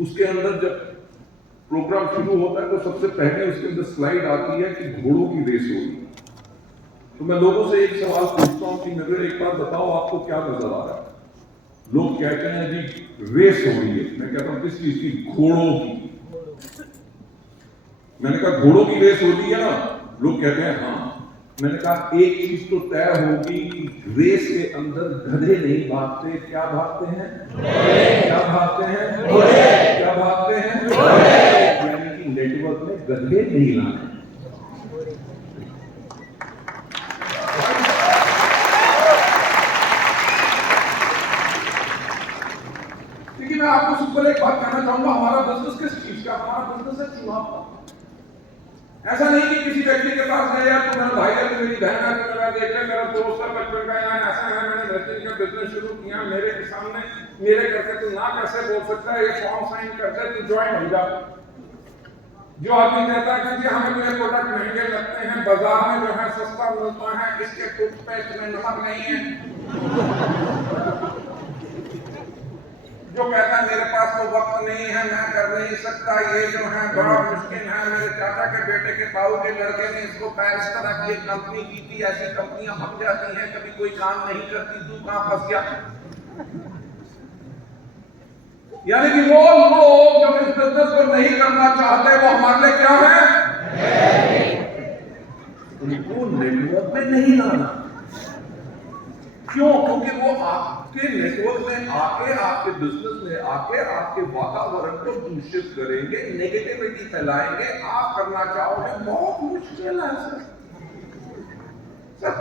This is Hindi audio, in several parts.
उसके अंदर जब प्रोग्राम शुरू होता है तो सबसे पहले उसके अंदर स्लाइड आती है कि घोड़ों की रेस होगी। तो मैं लोगों से एक सवाल पूछता हूं कि मुझे एक बार बताओ आपको क्या नजर आ रहा है? लोग कहते हैं जी रेस हो रही है। मैं कहता हूं किस चीज की? घोड़ों की। मैंने कहा घोड़ों की रेस हो रही है ना? लोग कहते हैं हाँ। मैंने कहा एक चीज तो तय होगी कि रेस के अंदर गधे नहीं भागते। क्या भागते हैं? क्या भागते हैं? क्या भागते हैं? यानी कि नेटवर्क में गधे नहीं लाने। देखिए मैं आपको सिंपल एक बात कहना चाहूंगा, हमारा बिजनेस किस चीज का? हमारा बिजनेस है चुनाव का। ऐसा नहीं कि किसी व्यक्ति के पास गया तो मेरा भाई है, तो मेरी बहन है, तो मेरा देख ले मेरा दोस्त है बचपन का, यार ऐसा है मैंने नर्सिंग का बिजनेस शुरू किया, मेरे के सामने मेरे करके तू ना कैसे बोल सकता है? ये फॉर्म साइन करके तू ज्वाइन हो जा। जो आदमी कहता है कि हमें तो ये प्रोडक्ट महंगे लगते हैं, बाजार में जो है सस्ता मिलता है, इसके टूथपेस्ट में नमक नहीं है। जो कहता है मेरे पास तो वक्त नहीं है, मैं कर नहीं सकता, ये जो है बड़ा मुश्किल है, मेरे चाचा के बेटे के ताऊ के लड़के ने इसको इस तरह की एक कंपनी की थी, ऐसी कंपनियां बन जाती हैं, कभी कोई काम नहीं करती, तू कहां फंस गया? यानी कि वो लोग जो इस बिजनेस को नहीं करना चाहते वो हमारे लिए क्या है? उनको नेटवर्क में नहीं लाना। क्यों? क्योंकि वो आपके नेटवर्क में आके, आपके बिजनेस में आके आपके वातावरण को दूषित करेंगे, नेगेटिविटी फैलाएंगे। आप करना चाहोगे बहुत मुश्किल है सर।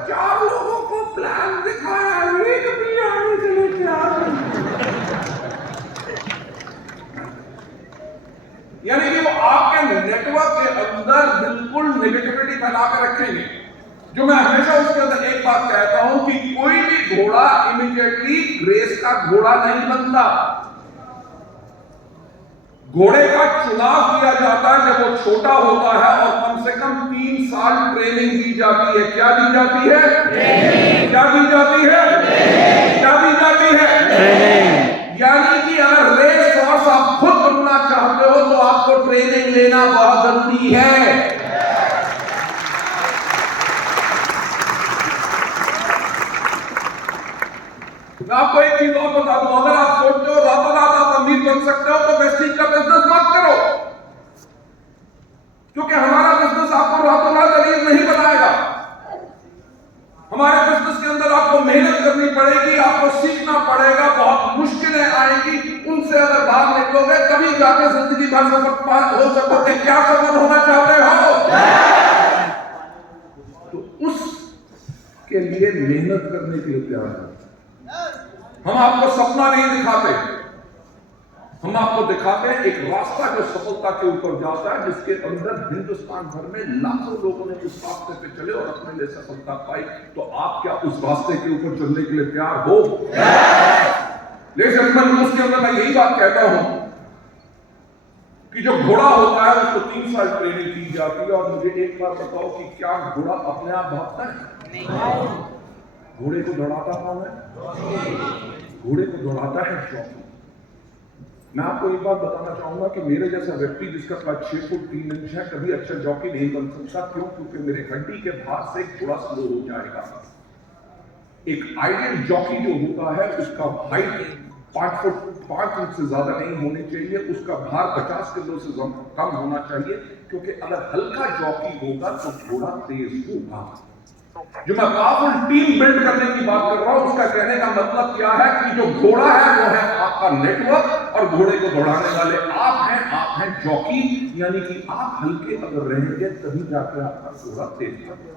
4 लोगों को प्लान दिखाया, एक भी आने के लिए तैयार नहीं। यानी कि वो आपके नेटवर्क के अंदर बिल्कुल नेगेटिविटी फैला कर रखेंगे। जो मैं हमेशा उसके अंदर एक बात कहता हूं कि कोई भी घोड़ा इमीडिएटली रेस का घोड़ा नहीं बनता। घोड़े का चुनाव किया जाता है जब वो छोटा होता है और कम से कम 3 साल ट्रेनिंग दी जाती है। क्या दी जाती है? क्या दी जाती है? क्या दी जाती है? यानी कि अगर रेस हॉर्स आप खुद बनना चाहते हो तो आपको ट्रेनिंग लेना बहुत जरूरी है। मैं आपको एक चीज और बता दूं, अगर आप सोचते हो रातों रात आप अमीर बन सकते हो तो वेस्टिंग का बिजनेस मत करो, क्योंकि हमारा बिजनेस आपको रातों रात अमीर नहीं बनाएगा। हमारे बिजनेस के अंदर आपको मेहनत करनी पड़ेगी, आपको सीखना पड़ेगा, बहुत मुश्किलें आएंगी, उनसे अगर बाहर निकलोगे तभी जाके जिंदगी भर सफल हो सकोगे। क्या सफल होना चाहते हो? तो उसके लिए मेहनत करने के लिए तैयार है। हम आपको सपना नहीं दिखाते, हम आपको दिखाते हैं एक रास्ता जो सफलता के ऊपर जाता है, जिसके अंदर हिंदुस्तान भर में लाखों लोगों ने उस रास्ते पे चले और अपने लिए सफलता पाई। तो आप क्या उस रास्ते के ऊपर चलने के लिए तैयार हो? लेकिन उसके अंदर मैं यही बात कहता हूं कि जो घोड़ा होता है उसको 3 साल ट्रेनिंग की जाती है। और मुझे एक बात बताओ कि क्या घोड़ा अपने आप भागता है? नहीं। घोड़े को दौड़ाता कौन है? घोड़े को दौड़ाता है जॉकी। मैं आपको एक बात बताना चाहूंगा कि मेरे जैसा व्यक्ति जिसका कद 6 फुट 3 इंच है कभी अच्छा जॉकी नहीं बन सकता। क्यों? क्योंकि मेरे हड्डी के भार से थोड़ा स्लो हो जाएगा। एक आइडियल जॉकी जो होता है उसका हाइट 5 फुट 5 इंच से ज्यादा नहीं होनी चाहिए, उसका भार 50 किलो से कम होना चाहिए, क्योंकि अगर हल्का जॉकी होगा तो घोड़ा तेज होगा। जो मैं पावरफुल टीम बिल्ड करने की बात कर रहा हूं, उसका कहने का मतलब क्या है कि जो घोड़ा है वो है आपका नेटवर्क और घोड़े को दौड़ाने वाले आप हैं जॉकी। यानी कि आप हल्के अगर रहेंगे तभी जाकर आपका घोड़ा तेज होगा।